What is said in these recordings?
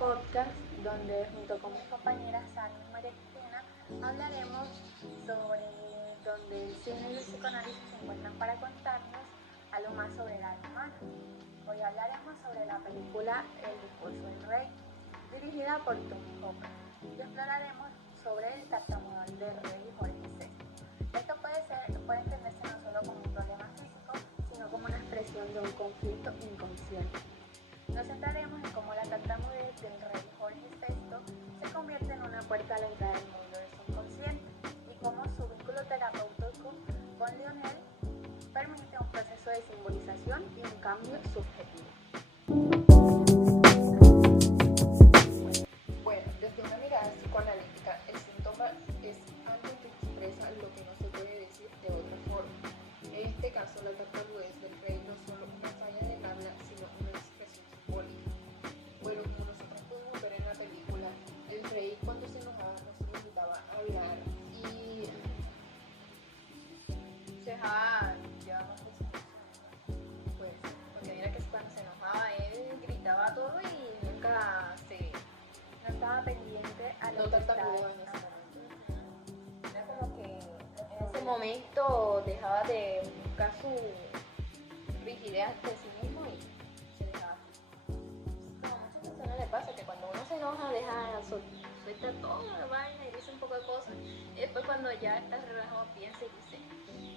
podcast donde junto con mis compañeras Sara y María Cristina hablaremos sobre donde el cine y el psicoanálisis se encuentran para contarnos algo más sobre el alma humana. Hoy hablaremos sobre la película El discurso del rey, dirigida por Tony Hopper, y exploraremos sobre el tartamudeo del rey Jorge VI. Esto puede entenderse no solo como un problema físico, sino como una expresión de un conflicto inconsciente. Nos centraremos en cómo la tartamudez del rey Jorge VI se convierte en una puerta a la entrada del mundo del subconsciente y cómo su vínculo terapéutico con Lionel permite un proceso de simbolización y un cambio subjetivo. Bueno, desde una mirada psicoanalítica, el síntoma es algo que expresa lo que no se puede decir de otra forma. En este caso, la tartamudez del rey no es solo una falla del habla, sino una expresión simbólica. Bueno, como nosotros pudimos ver en la película, el rey cuando se enojaba no se limitaba a hablar y se dejaba llevar más por su emoción. Pues, porque mira que cuando se enojaba él gritaba todo y nunca se... No estaba pendiente a lo No que tartamudeaba estaba. en ese momento. Era como que en ese momento dejaba de buscar su rigidez ante sí mismo y se dejaba así. Como a muchas personas les pasa que cuando uno se enoja suelta toda la vaina y dice un poco de cosas y después cuando ya está relajado piensa y dice,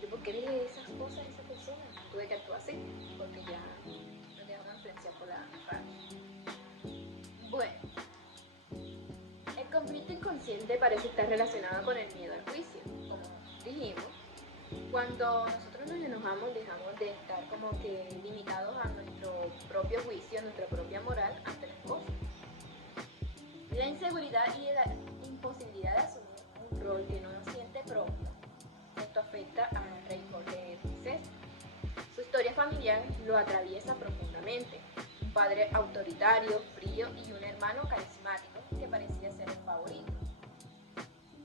¿yo por qué dije esas cosas a esa persona? Tuve que actuar así porque ya me dejaba influenciar por la rabia. Bueno, el conflicto inconsciente parece estar relacionado con el miedo al juicio, como dijimos. Cuando nosotros nos enojamos dejamos de estar como que limitados a nuestro propio juicio, a nuestra propia moral ante las cosas. La inseguridad y la imposibilidad de asumir un rol que no nos siente propio. Esto afecta al rey Jorge VI. Su historia familiar lo atraviesa profundamente. Un padre autoritario, frío y un hermano carismático que parecía ser el favorito.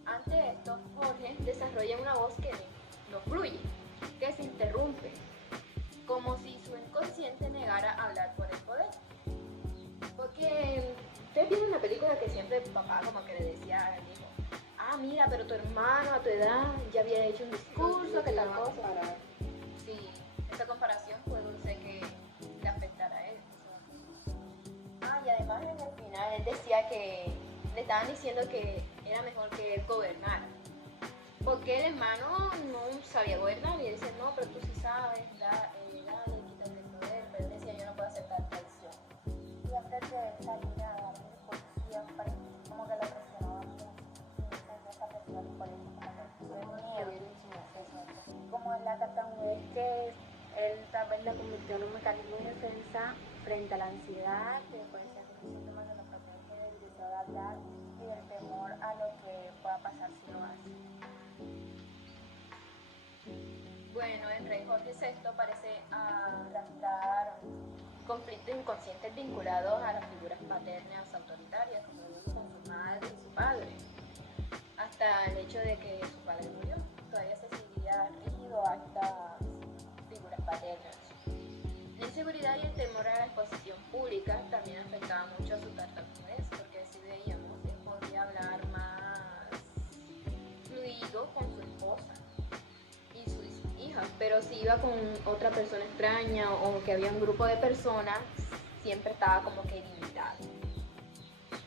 Ante esto, Jorge desarrolla una voz que no fluye, que se interrumpe, como si su inconsciente negara hablar por el poder. Porque ustedes vieron la película que siempre el papá como que le decía al hijo, mira, pero tu hermano a tu edad ya había hecho un discurso, que tal cosa. Sí, esa comparación puede ser que le afectara a él. Y además en el final él decía que le estaban diciendo que era mejor que él gobernara. Porque el hermano no sabía gobernar y él decía, no, pero tú sí sabes, dale, quítate el poder. Pero él decía, yo no puedo aceptar traición. Y antes de salir a dar el discurso siempre como que lo presionaba mucho. Entonces esa presión por eso como que miedo. Como en la tartamudez que él tal vez la convirtió en un mecanismo de defensa frente a la ansiedad, que puede ser un síntoma de lo propio del deseo de hablar y del temor a lo que pueda pasar si lo hace. Bueno, el rey Jorge VI parece arrastrar conflictos inconscientes vinculados a las figuras paternas autoritarias, como lo hizo con su madre y su padre, hasta el hecho de que su padre murió. Todavía se seguía rígido a estas figuras paternas. La inseguridad y el temor a la exposición pública también afectaban mucho a su tartamudez, porque si veíamos, él podía hablar más fluido con su esposa y sus hijas, pero si iba con otra persona extraña o que había un grupo de personas, siempre estaba como que limitado.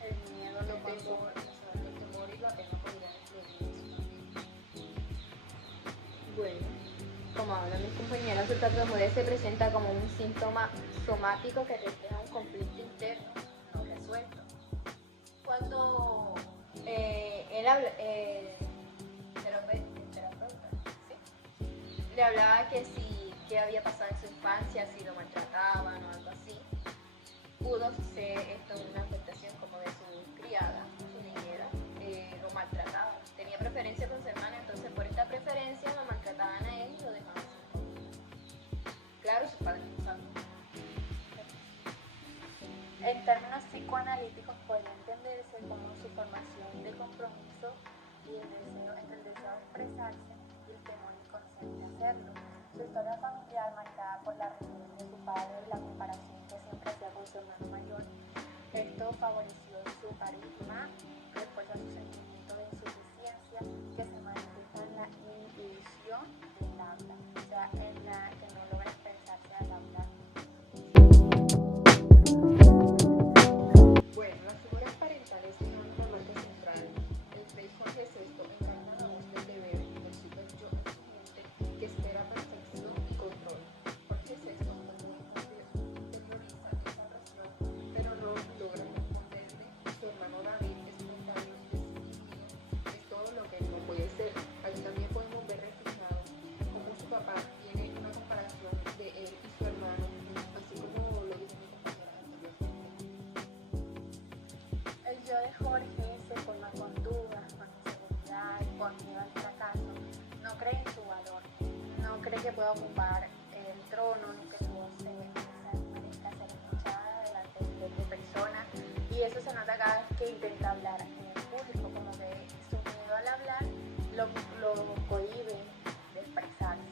El miedo lo pasó. El temor y la pena podrían influir en eso también. Bueno, como hablan mis compañeras, su tartamudez se presenta como un síntoma somático que refleja un conflicto interno no resuelto. Cuando él habla, terapeuta, ¿sí? Le hablaba que si qué había pasado en su infancia, si lo maltrataban o algo así, pudo ser esto una afectación como de su criada, su niñera, lo maltrataba. Tenía preferencia con su hermana, entonces por esta preferencia lo maltrataban a él y lo dejaban sin. Claro, sus padres no sabían. En términos psicoanalíticos podría entenderse como su formación de compromiso y entre el deseo de expresarse y el temor inconsciente de hacerlo. Su historia familiar marcada por la rigidez de su padre y la comparación que siempre hacía con su hermano mayor. Esto esto favoreció su carisma, refuerza su sentimiento de insuficiencia, que se manifiesta en la inhibición del habla, o sea, en la que no logra expresarse al hablar. Bueno, las figuras parentales son una marca central. El rey Jorge VI encarna la voz del deber y del super yo en su mente que espera perfección y control. Jorge VI interioriza esa presión, pero no logra responderle. Su hermano David es espontáneo y decidido, es todo lo que no puede ser. Aquí también podemos ver reflejado cómo su papá tiene una comparación de él y su hermano, así como lo dijo mi compañera anteriormente. El yo de Jorge se forma con dudas, con inseguridad, con miedo al fracaso, no cree en su valor, no cree que pueda ocupar el trono, ni que su voz merezca ser escuchada delante de personas, y eso se nota cada vez que intenta hablar en el público, como que su miedo al hablar lo cohíbe de expresarse.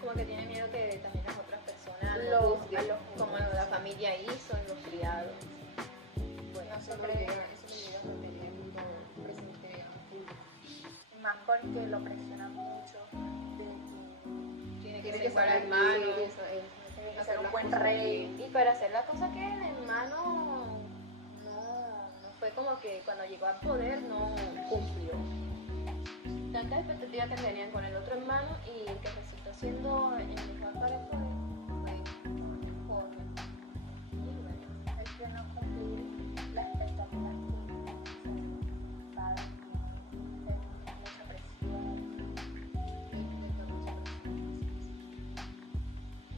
Como que tiene miedo que también las otras personas Lo lo juzguen, juzguen. como la familia hizo en los criados. Bueno, No eso se lo cree. llega a mantenerlo presente a público. Más porque lo presiona mucho de Tiene que que ser igual al hermano, tiene que ser un buen rey. y para hacer la cosa que el hermano no fue como que cuando llegó al poder no cumplió. Tantas expectativas que tenían con el otro hermano y el que resultó siendo el mejor para el poder fue Jorge. Y bueno, El que no cumplir las expectativas que va a dar mucha presión.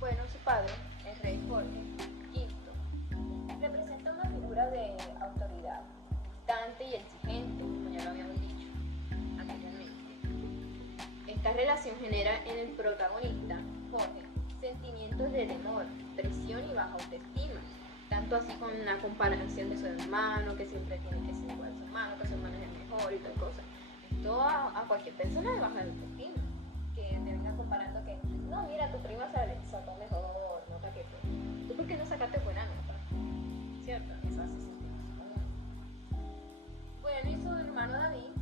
bueno, su padre, el rey Jorge V, representa una figura de autoridad, distante y exigente, como ya lo habíamos dicho anteriormente. Esta relación genera en el protagonista, Jorge, sentimientos de temor, presión y baja autoestima, tanto así con una comparación de su hermano, que siempre tiene que ser igual a su hermano, que su hermano es el mejor y tal cosa. Esto a cualquier persona le baja la autoestima, que te vengan comparando que, no, mira, tu prima sacó mejor nota que tú. ¿Tú por qué no sacaste buena nota? ¿Cierto? Eso hace sentido. Bueno, y su hermano David,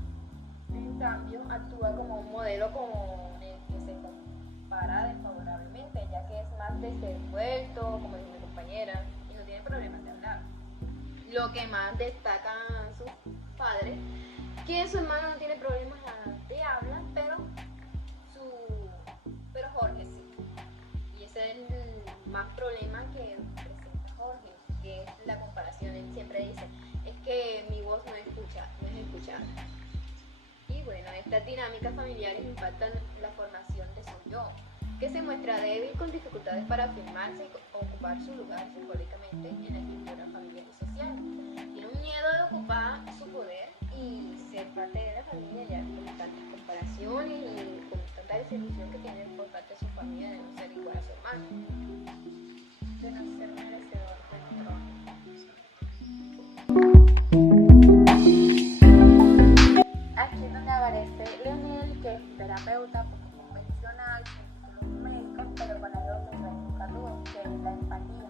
en cambio, actúa como un modelo con el que se compara desfavorablemente, ya que es más desenvuelto, como dijo mi compañera, y no tiene problemas de hablar. Lo que más destacan sus padres, que su hermano no tiene problemas de habla, pero Jorge sí. Y ese es el más problema que presenta Jorge, que es la comparación. Él siempre dice, es que mi voz no es escuchada. Y bueno, estas dinámicas familiares impactan la formación de su yo, que se muestra débil con dificultades para afirmarse y ocupar su lugar simbólicamente en la estructura familiar y social. Tiene un miedo de ocupar su poder y ser parte de la familia, ya con tantas comparaciones y con tanta desilusión que tiene por parte de su familia de no ser igual a su hermano. De no ser merecedor del trono. Aquí es donde aparece Leonel, que es terapeuta poco convencional, sin títulos médicos, pero con algo que yo nunca tuve, que es la empatía.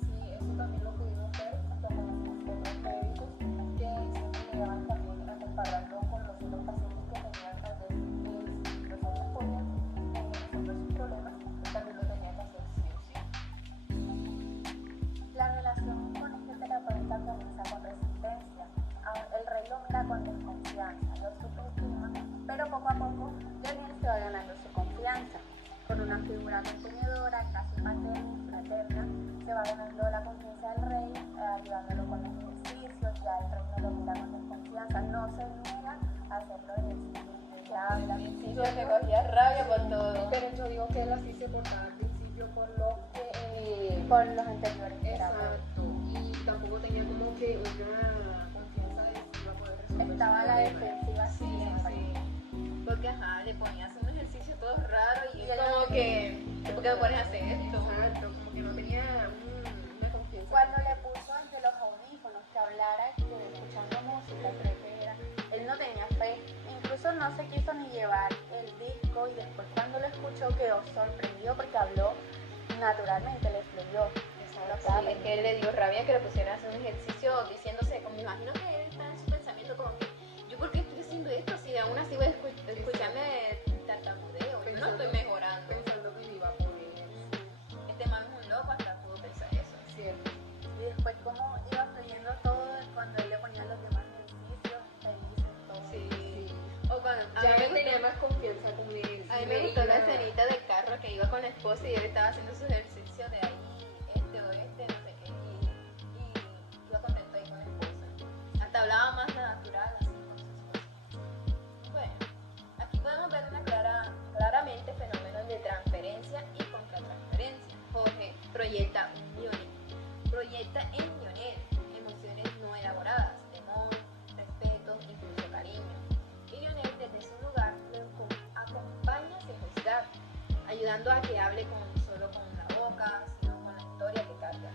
Sí, eso también lo pudimos ver junto con los otros médicos que siempre llegaban también a compararlo con los otros pacientes que tenían tal vez los otros podían resolver sus problemas, también lo tenía que hacer sí o sí. La relación con este terapeuta comienza con resistencia. El rey lo mira con desconfianza, lo subestima, pero poco a poco Leonel se va ganando su confianza. Con una figura contenedora, casi fraterna, se va ganando la confianza del rey, ayudándolo con los ejercicios. Ya el rey no lo mira con desconfianza, no se niega a hacer los ejercicios. Ya habla. Sí, yo te cogía rabia por todo. Pero yo digo que él así se portaba al principio por lo que... Por los anteriores terapeutas. Exacto. Y tampoco tenía como que una confianza de que iba a poder resolver Estaba a sus la problemas. defensiva siempre. Porque le ponías un ejercicio todo raro y Y es él como no que, ¿por qué me pones a hacer esto? Exacto, como que no tenía una confianza. Cuando le puso ante los audífonos que hablara escuchando música, creo que era, él no tenía fe, incluso no se quiso ni llevar el disco, y después cuando lo escuchó quedó sorprendido porque habló naturalmente, le fluyó. Sí, es que él le dio rabia que le pusieran a hacer un ejercicio diciéndose, como me imagino que él está en su pensamiento como que, ¿yo por qué estoy haciendo esto? Si aún así voy a escucharme tartamudeo, yo no estoy mejorando. Pensando que me iba a poner. Este man es un loco, hasta pudo pensar eso. Cierto. Y después cómo iba fluyendo todo cuando él le ponía los demás ejercicios, felices, todo. Sí. O cuando, Ya él tenía más confianza con él. a mí me gustó la escenita del carro que iba con la esposa y él estaba haciendo su ejercicio de ahí, oeste, no sé qué, y iba contento ahí con la esposa. Hasta hablaba más natural, así con su esposa. Bueno, aquí podemos ver claramente fenómenos de transferencia y contratransferencia. Jorge proyecta en Lionel emociones no elaboradas, temor, respeto, incluso cariño. Y Lionel desde su lugar lo acompaña sin juzgar, ayudando a que hable solo con la boca, sino con la historia que carga.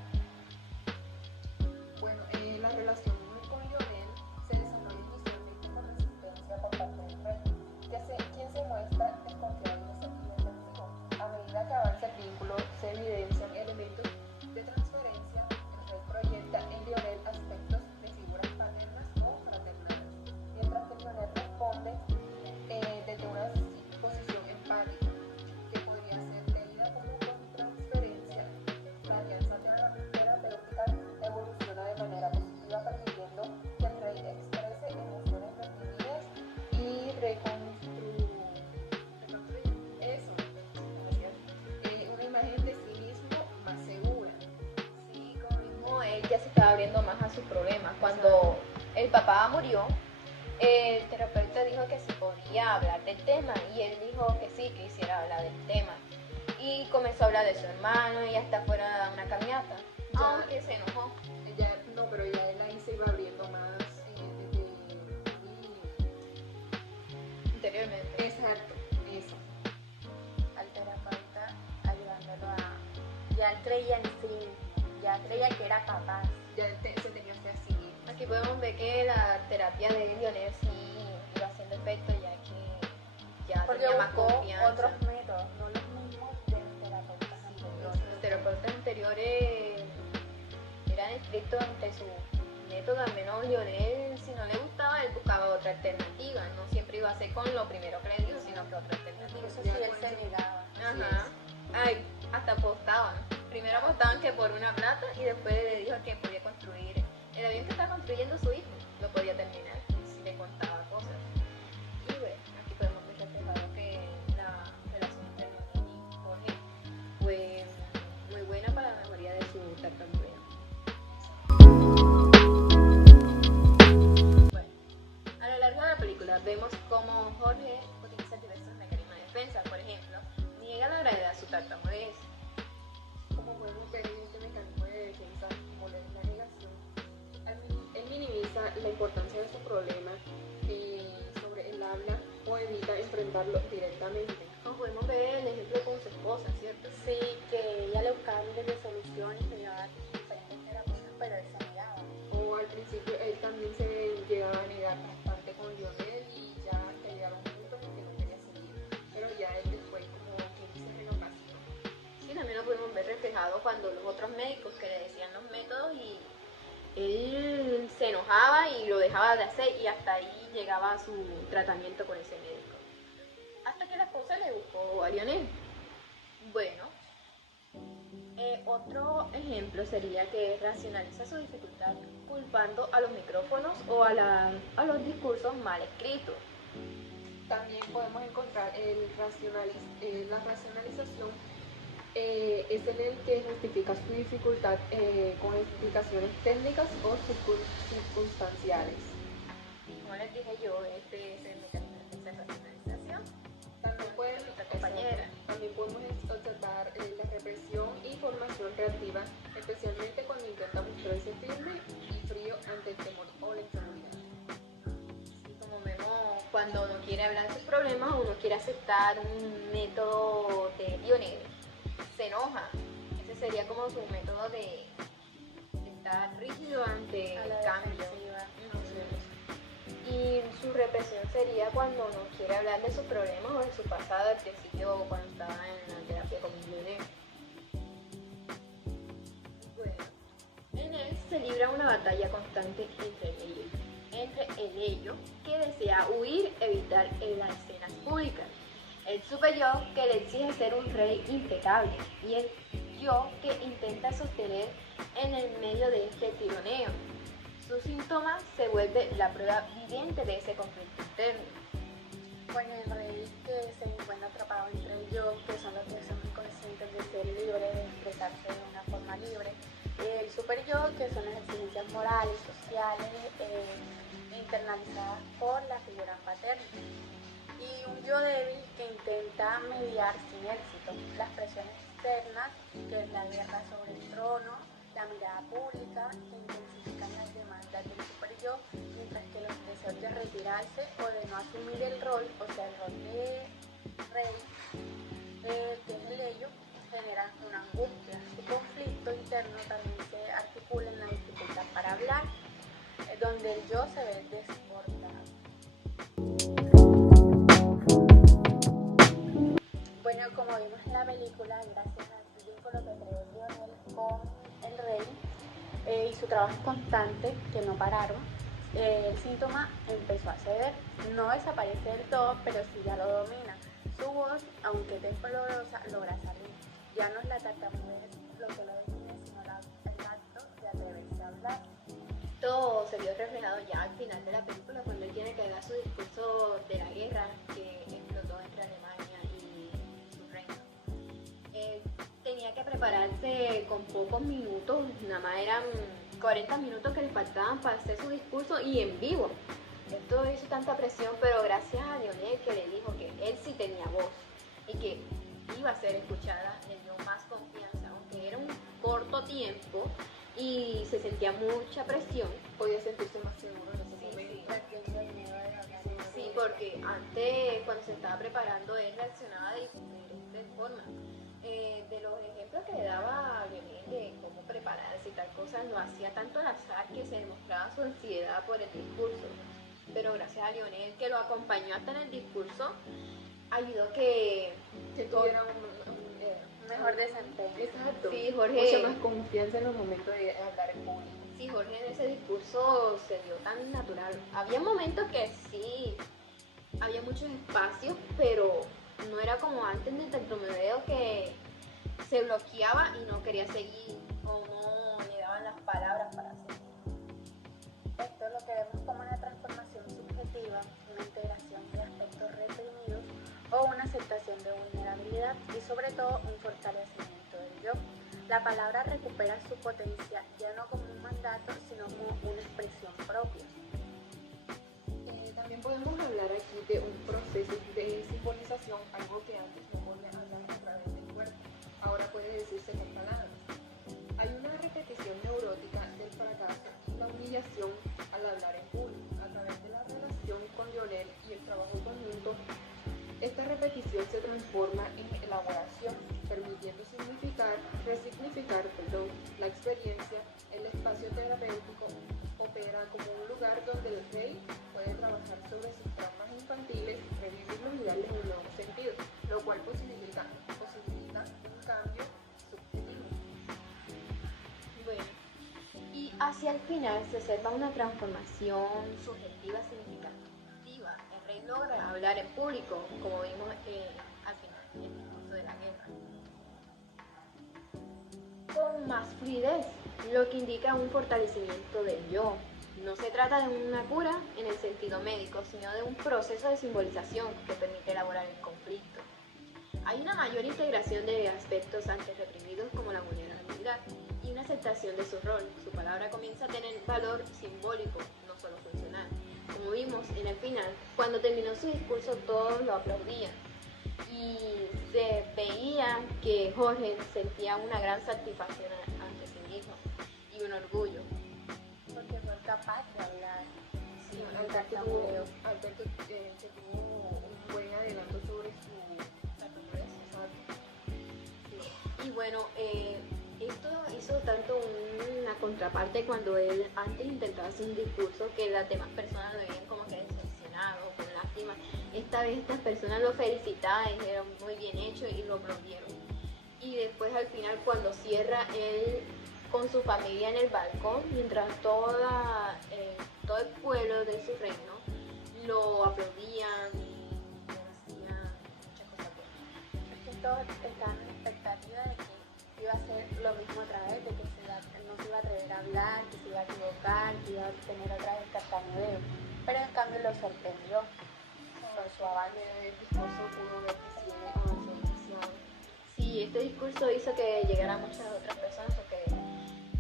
Bueno, la relación con Lionel se desarrolla inicialmente con resistencia por parte del rey, quien se muestra desconfiado y defensivo. A medida que avanza el vínculo, se evidencian elementos de transferencia. El rey proyecta en Lionel aspectos de figuras paternas o fraternales, mientras que Lionel responde desde una posición empática, que podría ser leída como transferencia. La alianza terapéutica evoluciona de manera positiva, permitiendo que el rey exprese emociones reprimidas y reconstruye una imagen de sí mismo más segura. Sí, como mismo él ya se estaba abriendo más a sus problemas. Cuando el papá murió, el terapeuta dijo que si podía hablar del tema y él dijo que sí, que quisiera hablar del tema. Y comenzó a hablar de su hermano y hasta fueron a dar una caminata. Aunque se enojó. Pero ya él ahí se iba abriendo más Interiormente. Exacto, eso. Al terapeuta ayudándolo a... Ya él creía en sí, ya creía que era capaz. Ya él se tenía que así. Aquí podemos ver que la terapia de Lionel sí iba haciendo efecto, ya que ya Porque tenía más buscó confianza. otros métodos, no los mismos de los terapeutas anteriores. Los terapeutas anteriores eran estrictos ante su método, al menos Lionel, si no le gustaba, él buscaba otra alternativa, no siempre iba a ser con lo primero que le dijo, sino que otra alternativa. Eso sí, él se negaba. Ajá. Ay, hasta apostaban. Primero apostaban que por una plata y después le dijo que podía construir el avión que estaba construyendo su hijo, lo podía terminar si le contaba cosas. Y bueno, aquí podemos ver reflejado que la relación entre Lionel y Jorge fue muy buena para la mejoría de su tartamudeo. Bueno, a lo largo de la película vemos cómo Jorge utiliza diversos mecanismos de defensa. Por ejemplo, niega la gravedad de su tartamudez. Como podemos ver en este mecanismo de defensa, como la negación, él minimiza la importancia de su problema sobre el habla o evita enfrentarlo directamente. Como podemos ver el ejemplo con su esposa, ¿cierto? Sí, que ella le buscaba miles de soluciones, le llevaba diferentes terapeutas, pero él se negaba. O al principio él también se llegaba a negar bastante con Lionel y ya que llegaron juntos en que no quería seguir. Pero ya él después como que se renovació. Sí, también lo pudimos ver reflejado cuando los otros médicos que le decían los métodos y él se enojaba y lo dejaba de hacer y hasta ahí llegaba su tratamiento con ese médico. Hasta que la esposa le buscó a Lionel. Bueno, otro ejemplo sería que racionaliza su dificultad culpando a los micrófonos o a los discursos mal escritos. También podemos encontrar la racionalización es en el que justifica su dificultad con explicaciones técnicas o circunstanciales. Como les dije yo, este es el mecanismo de racionalización. También podemos observar la represión y formación reactiva, especialmente cuando intenta mostrarse firme y frío ante el temor o la inseguridad. Sí, como vemos, cuando uno quiere hablar de sus problemas, uno quiere aceptar un método de Lionel, se enoja. Ese sería como su método de estar rígido ante A el la cambio. defensiva. Y su represión sería cuando no quiere hablar de sus problemas o de su pasado, al principio cuando estaba en la terapia con Lionel. se libra una batalla constante entre el ello que desea huir, evitar en las escenas públicas, el super yo que le exige ser un rey impecable y el yo que intenta sostener en el medio de este tironeo. Su síntoma se vuelve la prueba viviente de ese conflicto interno. Bueno, el rey que se encuentra atrapado entre el yo, que son los que son inconscientes de ser libre, de expresarse de una forma libre, el super yo, que son las exigencias morales, sociales, internalizadas por la figura paterna, y un yo débil que intenta mediar sin éxito las presiones externas, que es la guerra sobre el trono, la mirada pública, que intensifican las demandas del super yo, mientras que los deseos de retirarse o de no asumir el rol, o sea, el rol de rey, que es el ello, generan una angustia. Su conflicto interno también se articula en la dificultad para hablar, donde el yo se ve desbordado. Bueno, como vimos en la película, gracias al vínculo que creó Lionel con el rey y su trabajo constante, que no pararon, el síntoma empezó a ceder. No desaparece del todo, pero sí ya lo domina. Su voz, aunque temblorosa, logra salir. Ya no es la tartamudez lo que lo define, sino el acto de atreverse a hablar. Esto se vio reflejado ya al final de la película, cuando él tiene que dar su discurso de la guerra que explotó entre Alemania y su reino. Tenía que prepararse con pocos minutos, nada más eran 40 minutos que le faltaban para hacer su discurso y en vivo. Esto hizo tanta presión, pero gracias a Lionel, que le dijo que él sí tenía voz y que iba a ser escuchada, le dio más confianza, aunque era un corto tiempo y se sentía mucha presión. Podía sentirse más seguro en ese momento. Perdiendo el miedo de hablar. Sí, porque antes, cuando se estaba preparando, él reaccionaba de diferentes formas. De los ejemplos que le daba a Lionel de cómo prepararse y tal cosa, no hacía tanto al azar, que se demostraba su ansiedad por el discurso. Pero gracias a Lionel, que lo acompañó hasta en el discurso, ayudó que tuviera Un mejor desempeño. Exacto. Sí, Jorge. Mucha más confianza en los momentos de hablar en público. Sí, Jorge en ese discurso se dio tan natural. Había momentos que sí, había muchos espacios, pero no era como antes de tartamudeo, que se bloqueaba y no quería seguir o no le daban las palabras para seguir. Esto lo que vemos como una transformación subjetiva, una integración de aspectos reprimidos o una aceptación de vulnerabilidad y sobre todo un fortalecimiento del yo. La palabra recupera su potencia ya no como un mandato, sino como una expresión propia. También podemos hablar aquí de un proceso de simbolización, algo que antes no podía hablar a través del cuerpo, ahora puede decirse con palabras. Hay una repetición neurótica del fracaso y la humillación al hablar en público. A través de la relación con Lionel y el trabajo conjunto, esta repetición se transforma en elaboración, permitiendo resignificar la experiencia. El espacio terapéutico opera como un lugar donde el rey puede trabajar sobre sus traumas infantiles, revivirlos y darles un nuevo sentido, lo cual posibilita un cambio subjetivo. Bueno, y hacia el final se observa una transformación subjetiva significativa. El rey logra hablar en público, como vimos al final del discurso de la guerra, con más fluidez, lo que indica un fortalecimiento del yo. No se trata de una cura en el sentido médico, sino de un proceso de simbolización que permite elaborar el conflicto. Hay una mayor integración de aspectos antes reprimidos, como la vulnerabilidad, y una aceptación de su rol. Su palabra comienza a tener valor simbólico, no solo funcional. Como vimos en el final, cuando terminó su discurso todos lo aplaudían y se veía que Jorge sentía una gran satisfacción ante sí mismo y un orgullo. Porque fue capaz de hablar sin Alberto tartamudeo. que tuvo un buen adelanto sobre su tartamudez. Y bueno, esto hizo tanto una contraparte cuando él antes intentaba hacer un discurso que las demás personas lo veían como que decepcionado, con lástima. Esta vez estas personas lo felicitaban, dijeron muy bien hecho y lo aplaudieron. Y después al final, cuando cierra, él con su familia en el balcón, mientras todo el pueblo de su reino lo aplaudían y hacían muchas cosas buenas. Es que todos estaban en expectativa de que iba a ser lo mismo otra vez, de que no se iba a atrever a hablar, que se iba a equivocar, que iba a tener otra vez tartamudeo. Pero en cambio lo sorprendió con su avance. El discurso pudo ver que sí avanzó demasiado. Sí, este discurso hizo que llegaran muchas otras personas, porque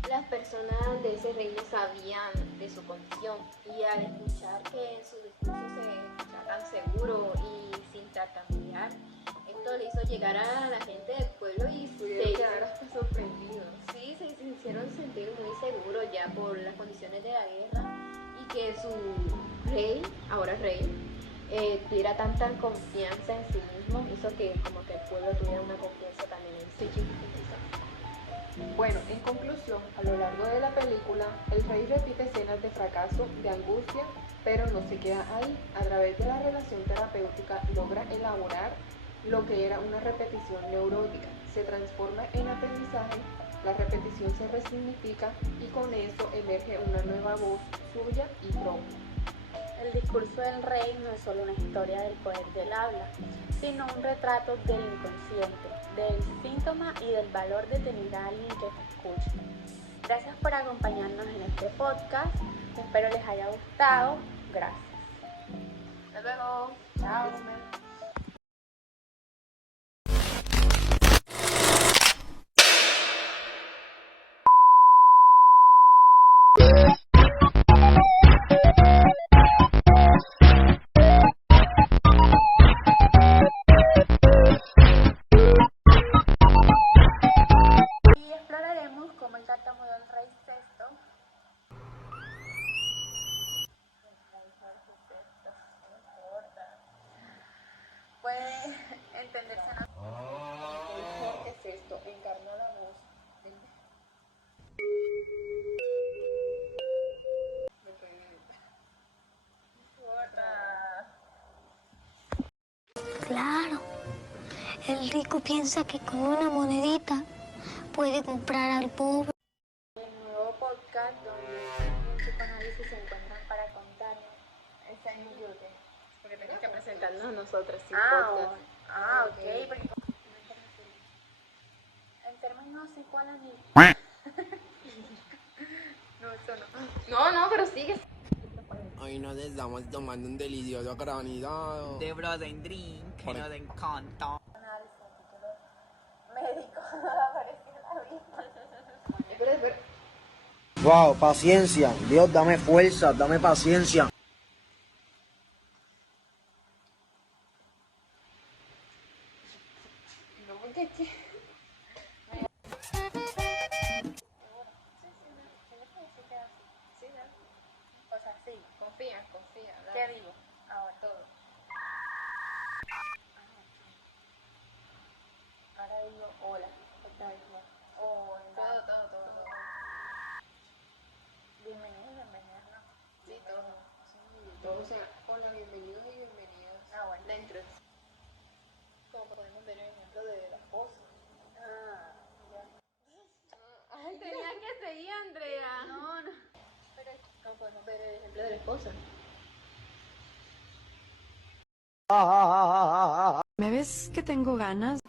las personas de ese reino sabían de su condición, y al escuchar que en su discurso se escuchaba tan seguro y sin tartamudear, esto le hizo llegar a la gente del pueblo y Pudieron quedar hasta sorprendidos. sí, se hicieron sentir muy seguros ya por las condiciones de la guerra, y que su rey, ahora rey, tuviera tanta confianza en sí mismo, hizo que como que el pueblo tuviera una confianza también en sí. Bueno, en conclusión, a lo largo de la película, el rey repite escenas de fracaso, de angustia, pero no se queda ahí. A través de la relación terapéutica logra elaborar lo que era una repetición neurótica. Se transforma en aprendizaje, la repetición se resignifica y con eso emerge una nueva voz suya y propia. El discurso del rey no es solo una historia del poder del habla, sino un retrato del inconsciente, del síntoma y del valor de tener a alguien que te escuche. Gracias por acompañarnos en este podcast. Espero les haya gustado. Gracias. Hasta luego. Chao. Y exploraremos cómo el tartamudo del rey sexto puede entenderse en El es esto, encarna la voz del Claro, el rico piensa que con una monedita puede comprar al pobre. el nuevo podcast donde un psicoanálisis se encuentran para contarnos. Está en YouTube. Porque tenemos que presentarnos a nosotras sin Ah, podcast. ok. Porque en términos psicoanálisis. No, eso no. No, pero sigue. Hoy nos estamos tomando un delicioso granizado. de Frozen Drink que nos encanta. Análisis, título médico. Apareció la vida. Espera. Wow, paciencia. Dios, dame fuerza, dame paciencia. No, porque O sea, sí. confía. ¿Qué digo? Ahora. Todo. Ahora digo hola. Otra vez no. Hola. Todo. Bienvenido, bienvenida, ¿no? Sí, todo. todo. O sea, hola, bienvenidos y bienvenidas. Ah, bueno. Dentro. Como podemos ver el ejemplo de la esposa. Ah, ya. Ay, tenía que seguir, Andrea. No. Pero como podemos ver el ejemplo de la esposa. ¿Me ves que tengo ganas?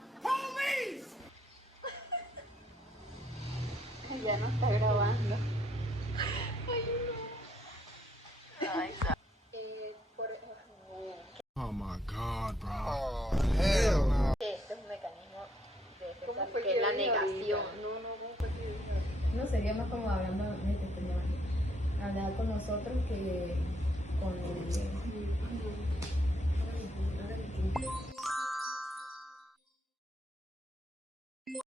Ya no está grabando. Por ejemplo, Oh my god, bro. Este es un mecanismo de defensa, ¿Cómo fue que que es la dijo negación. ahorita? ¿Cómo fue que dijo? No sería más como hablando de este tema, hablar con nosotros que con